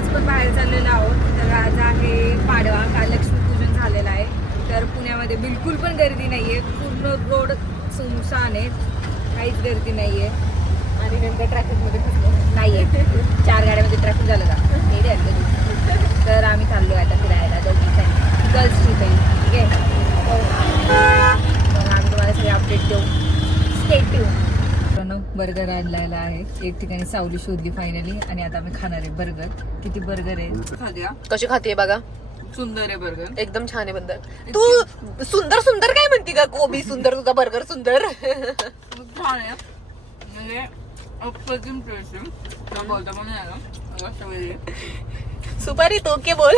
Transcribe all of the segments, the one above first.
आज पण बाहेर चाललेलो आहोत. तर आज आहे पाडवा, काल लक्ष्मीपूजन झालेलं आहे. तर पुण्यामध्ये बिलकुल पण गर्दी नाही आहे, पूर्ण रोड सुनसान आहे, काहीच गर्दी नाही आहे. आणि नेमकं ट्रॅफिकमध्ये फसलो नाही आहे, 4 गाड्यामध्ये ट्रॅफिक झालं का हे द्यायचं. तर आम्ही चाललो आता फिरायला दोघीसाठी, गर्ल्स ट्रिप आहे, ठीक आहे. मग आम्ही तुम्हाला सगळे अपडेट देऊ, स्टे ट्यून. बर्गर आणलेला आहे, एक ठिकाणी सावली शोधली फायनली आणि आता आम्ही खाणार आहे बर्गर. किती बर्गर आहे खाद्या, कशी खाते बघा, सुंदर आहे बर्गर, एकदम छान आहे बंदर. तू सुंदर सुंदर काय म्हणती का, गोबी सुंदर, तुझा बर्गर सुंदर. खूप छान आहे, म्हणजे अप्रतिम टेस्ट आहे. बोलता पण नाही सुपारी तो के बोल.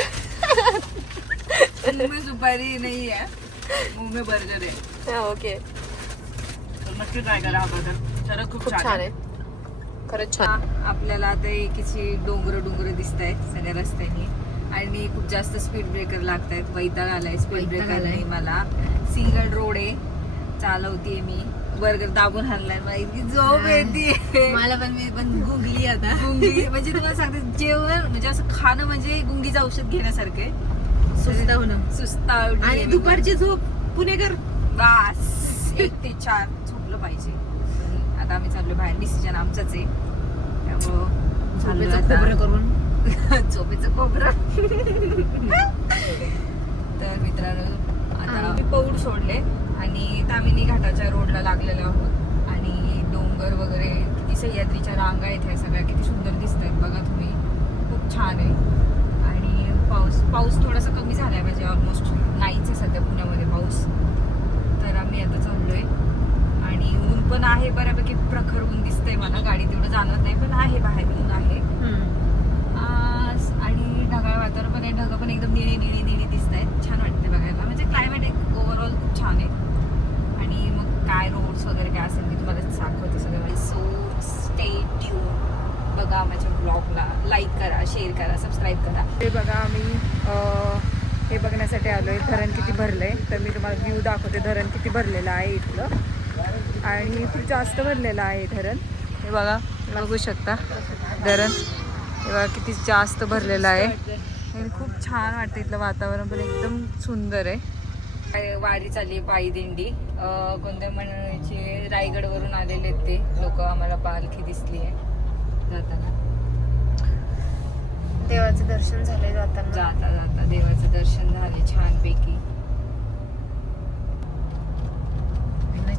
मुंबई सुपारी नाही आहे, मुंबई बर्गर आहे. ओके, नक्की ट्राय करा हा बर्गर, खरं खूप खूप छान आहे, खरंच छान. आपल्याला आता एकीची डोंगर दिसत आहेत सगळ्या रस्त्यानी आणि खूप जास्त स्पीड ब्रेकर लागत आहेत. वैताग आलाय स्पीड ब्रेकर नाही मला. सिंगल रोड आहे, चालवतीये मी, बर्गर दाबून हाणलाय, मला इतकी झोप येते. मला पण, मी पण गुंगली आता. गुंगी म्हणजे तुम्हाला सांगते, जेवण म्हणजे असं खाणं म्हणजे गुंगीचं औषध घेण्यासारखे. सुस्तावली आणि दुपारची झोप पुणेकर बास 1 ते 4 झोपलं पाहिजे. आता आम्ही चाललो बाहेर, डिसिजन आमचाच आहे, त्यामुळं खोबरं करून झोपेचं कोबरं. तर मित्रांनो, आता मी पौड सोडले आणि तामिनी घाटाच्या रोडला लागलेलो आहोत आणि डोंगर वगैरे, किती सह्याद्रीच्या रांगा आहेत ह्या सगळ्या, किती सुंदर दिसत आहेत बघा तुम्ही, खूप छान आहे. आणि पाऊस थोडासा कमी झालाय, म्हणजे ऑलमोस्ट नाहीच आहे सध्या पुण्यामध्ये पाऊस. तर आम्ही आता चाललोय आणि ऊन पण आहे बऱ्यापैकी, प्रखर ऊन दिसतंय मला, गाडी तेवढं जाणवत नाही पण आहे, बाहेर ऊन आहे. आणि ढगाळ वातावरण पण आहे, ढगं पण एकदम निळे दिसत आहेत, छान वाटते बघायला, म्हणजे क्लायमेट एक ओव्हरऑल खूप छान आहे. आणि मग काय रोड्स वगैरे काय असेल मी तुम्हाला दाखवते सगळं. सो स्टे ट्यून, बघा माझ्या ब्लॉगला, लाईक करा, शेअर करा, सबस्क्राईब करा. ते बघा आम्ही हे बघण्यासाठी आलोय, धरण किती भरलंय. तर मी तुम्हाला व्ह्यू दाखवते, धरण किती भरलेलं आहे इथलं, आणि खूप जास्त भरलेलं आहे धरण. हे बघा, बघू शकता धरण, हे बघा किती जास्त भरलेलं आहे आणि खूप छान वाटतं. इथलं वातावरण पण एकदम सुंदर आहे. वारी चालली आहे, पायी दिंडी, कोणत्या मंडळाची, रायगडवरून आलेले आहेत ते लोक. आम्हाला पालखी दिसली आहे जाताना, देवाचं दर्शन झालंय जाताना, जाता देवाचं दर्शन झाले छानपैकी.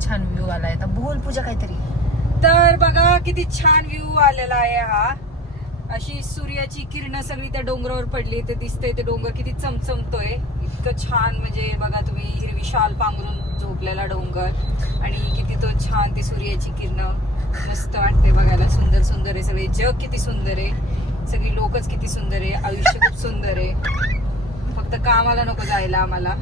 छान व्ह्यू आलाय. आता बोल पूजा काहीतरी. तर बघा किती छान व्ह्यू आलेला आहे हा, अशी सूर्याची किरण सगळी त्या डोंगरावर पडली, तर दिसतंय ते डोंगर किती चमचमतोय, इतकं छान. म्हणजे बघा तुम्ही, हिरवी शाल पांघरून झोपलेला डोंगर आणि किती तो छान, ती सूर्याची किरण मस्त वाटते बघायला. सुंदर आहे सगळे, जग किती सुंदर आहे, सगळी लोकच किती सुंदर आहे, आयुष्य खूप सुंदर आहे. फक्त कामाला नको जायला, आम्हाला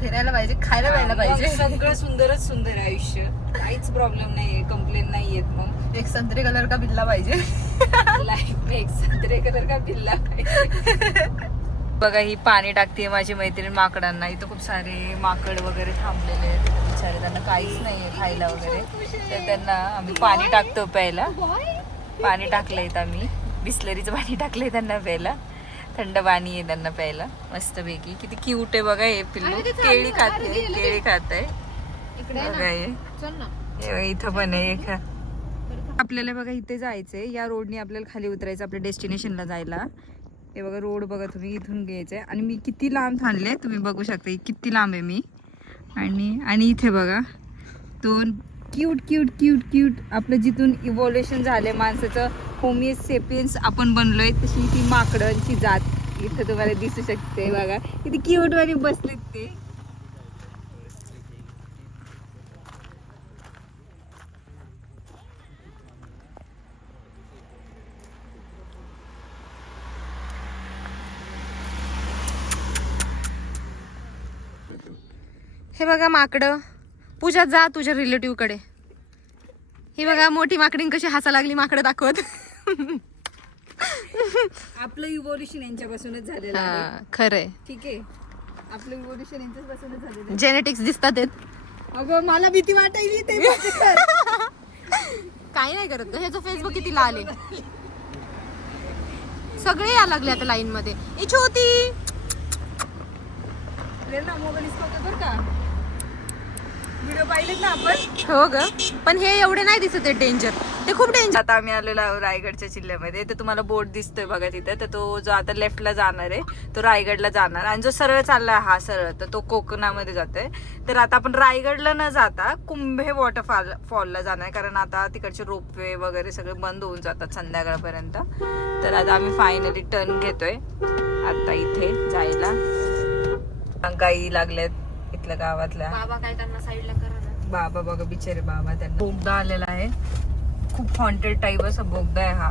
फिरायला पाहिजे, खायला प्यायला पाहिजे, सगळं सुंदर आहे आयुष्य, काहीच प्रॉब्लेम नाहीये, कंप्लेन नाही येत. मग एक संत्री कलर का बिल्ला पाहिजे लाईफ में, एक संत्रे कलर का बिल्ला पाहिजे. बघा ही पाणी टाकते माझी मैत्रीण माकडांना, इथं खूप सारे माकड वगैरे थांबलेले आहेत बिचारे, त्यांना काहीच नाहीये खायला वगैरे, तर त्यांना आम्ही पाणी टाकतो प्यायला. पाणी टाकलंय आम्ही, बिस्लरीचं पाणी टाकलंय त्यांना प्यायला, थंड पाणी आहे त्यांना प्यायला मस्तपैकी. किती क्यूट आहे बघा हे पिल्लू, केळी खात आहे. इथं पण आहे. आपल्याला बघा इथे जायचंय, या रोडने आपल्याला खाली उतरायचं आपल्या डेस्टिनेशनला जायला. हे बघा रोड बघा तुम्ही, इथून घ्यायचंय आणि मी किती लांब थांबले तुम्ही बघू शकता, किती लांब आहे मी. आणि इथे बघा 2 क्यूट आपलं जिथून इव्हॉल्युशन झालंय माणसाचं, होमियो सेपियन्स आपण बनलोय, तशी ती माकडांची जात इथं तुम्हाला दिसू शकते बघा, किती क्यूट वाली बसलेत ते. हे बघा माकडं. पूजा जा तुझ्या रिलेटिव्ह कडे. ही बघा मोठी माकडीन कशी हसा लागली माकडं दाखवत. आपलं इव्होल्युशन यांच्यापासूनच झालेलं आहे, खरंय, ठीक आहे, आपलं इव्होल्युशन यांच्यापासूनच झालेलं आहे. जेनेटिक्स दिसतात. अगं मला भीती वाटायली ते काही नाही करत, ह्याचं फेसबुक किती लाल आहे. सगळे या लागले आता लाईन मध्ये. इच्छा होती मोबाईल बरं का, व्हिडिओ पाहिलेत ना आपण. हो ग, पण हे एवढे नाही दिसत आहे डेंजर, ते खूप डेंजर. आता आम्ही आलेलो आहोत रायगडच्या जिल्ह्यामध्ये. तर तुम्हाला बोट दिसतोय बघा तिथे. तर तो जो आता लेफ्टला जाणार आहे तो रायगडला जाणार, आणि जो सरळ चाललाय हा सरळ तर तो कोकणामध्ये जातोय. तर आता आपण रायगडला न जाता कुंभे वॉटरफॉलला जाणार आहे, कारण आता तिकडचे रोपवे वगैरे सगळे बंद होऊन जातात संध्याकाळपर्यंत. तर आता आम्ही फायनली टर्न घेतोय आता इथे जायला. गाई लागल्यात इथल्या गावातल्या. बाबा काय त्यांना साईडला करा ना. बाबा बघा बिचारे बाबा, त्यांना बोगदा आलेला आहे. खूप हॉन्टेड टाईप असा बोगदा आहे हा.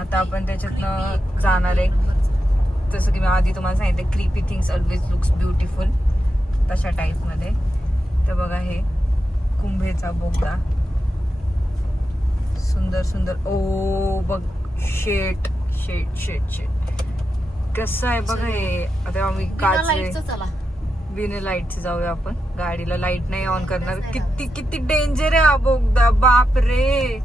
आता आपण त्याच्यातनं जाणार आहे. जसं की मी आधी तुम्हाला सांगितलं, creepy things always looks beautiful, तशा टाईप मध्ये. तर बघा हे कुंभेचा बोगदा, सुंदर सुंदर. ओ बघ, शेट शेट शेट शेट कसं आहे बघा हे. आता आम्ही बिना लाईटचं जाऊया आपण. गाडीला लाईट नाही ऑन करणार. किती किती डेंजर आहे हा बोगदा, बाप रे.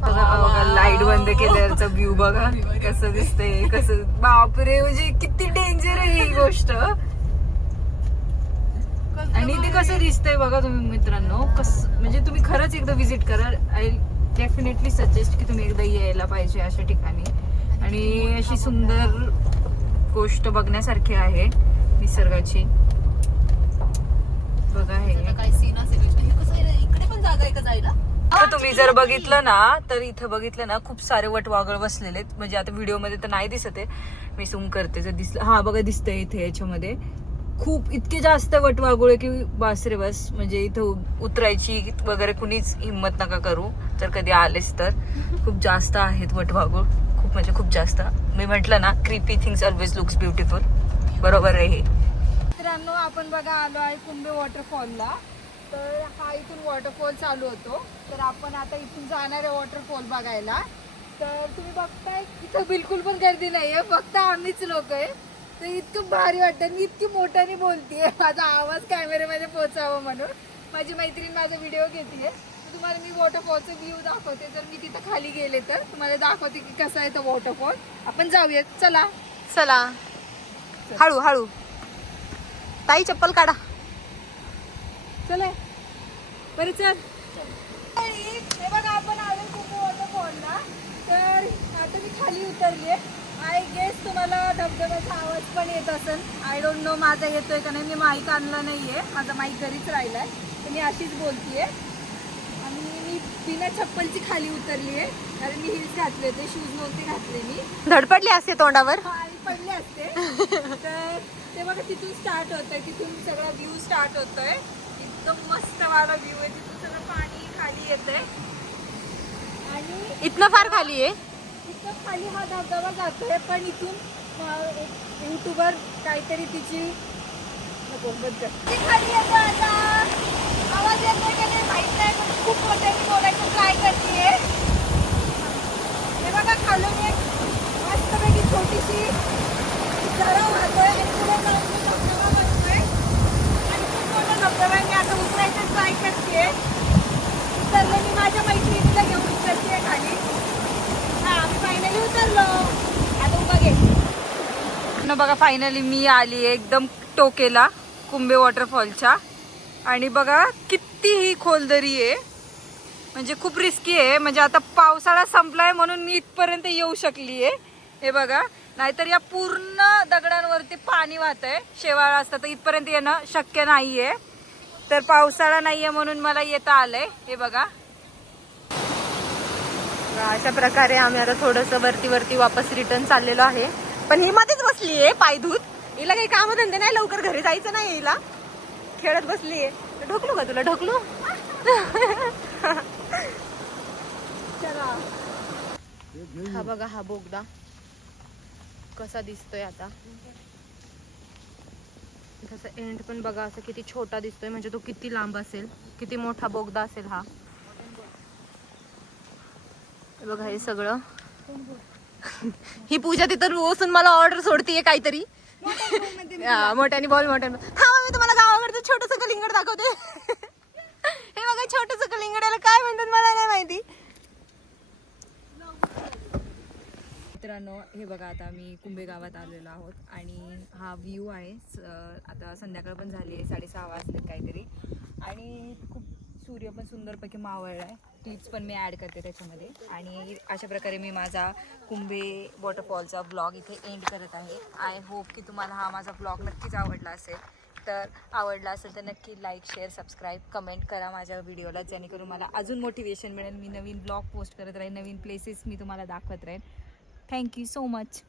बघा लाईट बंद केल्याचा व्ह्यू बघा कसं दिसतंय, कसं बाप रे. म्हणजे किती डेंजर आहे ही गोष्ट. आणि ते कसं दिसतंय बघा तुम्ही मित्रांनो. कसं म्हणजे तुम्ही खरंच एकदा विजिट करा. आय डेफिनेटली सजेस्ट की तुम्ही एकदा यायला पाहिजे अशा ठिकाणी. आणि अशी सुंदर गोष्ट बघण्यासारखी आहे निसर्गाची. बघा हे इकडे पण जागा आहे का जायला. आता तुम्ही जर बघितलं ना तर इथं बघितलं ना खूप सारे वटवाघळ बसलेले आहेत. म्हणजे आता व्हिडिओ मध्ये तर नाही दिसत आहे, मी झूम करते जर दिसलं. हा बघा दिसतंय इथे याच्यामध्ये खूप इतके जास्त वटवाघूळ की बस रे बस. म्हणजे इथं उतरायची वगैरे कुणीच हिंमत नका करू जर कधी आलेच तर. खूप जास्त आहेत वटवाघूळ, खूप म्हणजे खूप जास्त. मी म्हटलं ना creepy things always looks beautiful, बरोबर आहे हे. मित्रांनो आपण बघा आलो आहे कुंभे वॉटरफॉलला. तर हा इथून वॉटरफॉल चालू होतो. तर आपण आता इथून जाणार आहे वॉटरफॉल बघायला. तर तुम्ही बघताय इथं बिलकुल पण गर्दी नाहीये, फक्त आम्हीच लोक आहे. तर इतकं भारी वाटतं. मी इतकी मोठ्याने बोलतेय, माझा आवाज कॅमेऱ्यामध्ये पोहोचावा म्हणून. माझी मैत्रीण माझा व्हिडिओ घेते. तुम्हाला मी वॉटरफॉलचा व्ह्यू दाखवते. जर मी तिथं खाली गेले तर तुम्हाला दाखवते की कसा आहे तो वॉटरफॉल. आपण जाऊयात, चला चला. हळू हळू ताई, चप्पल काढा. चला बरं चल. हे बघा आपण आलो कुंभे वॉटरफॉलला. तर आता मी खाली उतरले. आय गेस तुम्हाला धबधब्याचा आवाज पण येत असेल. आय डोंट नो माझा येतोय का नाही. मी माईक आणला नाहीये, माझा माईक घरीच राहिलाय. तर मी अशीच बोलतीये. आणि मी बिना चप्पलची खाली उतरली आहे, कारण मी हिल्स घातले होते, शूज नव्हते घातले. मी धडपडली असते तोंडावर आणि पडले असते. तर ते बघा तिथून स्टार्ट होतंय, तिथून सगळा व्ह्यू स्टार्ट होतोय. एकदम मस्त वाला व्ह्यू आहे. तिथून सगळं पाणी खाली येतंय आणि इथनं फार खाली आहे. इथं खाली हा धबधबा जातोय. पण इथून एक युट्यूबर काहीतरी तिची खाली येतो. आता आवाज येतोय का नाही माहित नाही, पण खूप मोठ्याने बोलायचं ट्राय करतेय. हे बघा खालून एक मस्तपैकी छोटीशी झरा वाहतोय आणि पुढे जाऊन धबधबा बसतोय. आणि खूप मोठा धबधबा आहे. मी आता उतरायचं ट्राय करतेय. उतरले मी माझ्या मैत्रिणीला घेऊन उतरतेय खाली. हा आम्ही फायनली उतरलो. आता बघे बघा फायनली मी आली एकदम टोकेला कुंभे वॉटरफॉलच्या. आणि बघा किती ही खोल दरी आहे, म्हणजे खूप रिस्की आहे. म्हणजे आता पावसाळा संपलाय म्हणून मी इथपर्यंत येऊ शकली आहे. हे बघा, नाहीतर या पूर्ण दगडांवरती पाणी वाहतंय. शेवाळा असतं तर इथपर्यंत येणं शक्य नाहीये. तर पावसाळा नाहीये म्हणून मला येता आलंय. हे बघा अशा प्रकारे आम्ही आता थोडस वरती वरती वापस रिटर्न चाललेलो आहे. पण ही मध्येच बसली आहे पायधूत. हिला काही काम धंदे नाही, लवकर घरी जायचं नाही. हिला खेळत बसलीये. ढकलू का तुला, ढकलू. हा बघा हा बोगदा कसा दिसतोय आता. त्याचा एंड पण बघा असं किती छोटा दिसतोय. म्हणजे तो किती लांब असेल, किती मोठा बोगदा असेल हा. बघा हे सगळं. ही पूजा तिथं रोजून मला ऑर्डर सोडतीये काहीतरी. मोठ्याने बॉल मोठ्याने. हा मी तुम्हाला गावाकडचं छोटस कलिंगड दाखवते. हे बघा छोटस कलिंगड, याला काय म्हणतात मला नाही माहिती. मित्रांनो, हे बघा आता मी कुंभे गावात आलेलो आहोत आणि हा व्ह्यू आहे. आता संध्याकाळ पण झाली आहे, 6:30 वाजले काहीतरी आणि खूप सूर्य पण सुंदरपैकी मावळला आहे. टिप्स पण मी ॲड करते त्याच्यामध्ये. आणि अशा प्रकारे मी माझा कुंभे वॉटरफॉलचा ब्लॉग इथे एंड करत आहे. आय होप की तुम्हाला हा माझा ब्लॉग नक्कीच आवडला असेल. तर आवडला असेल तर नक्की लाईक, शेअर, सबस्क्राईब, कमेंट करा माझ्या व्हिडिओला, जेणेकरून मला अजून मोटिवेशन मिळेल. मी नवीन ब्लॉग पोस्ट करत राहीन, नवीन प्लेसेस मी तुम्हाला दाखवत राहीन. Thank you so much.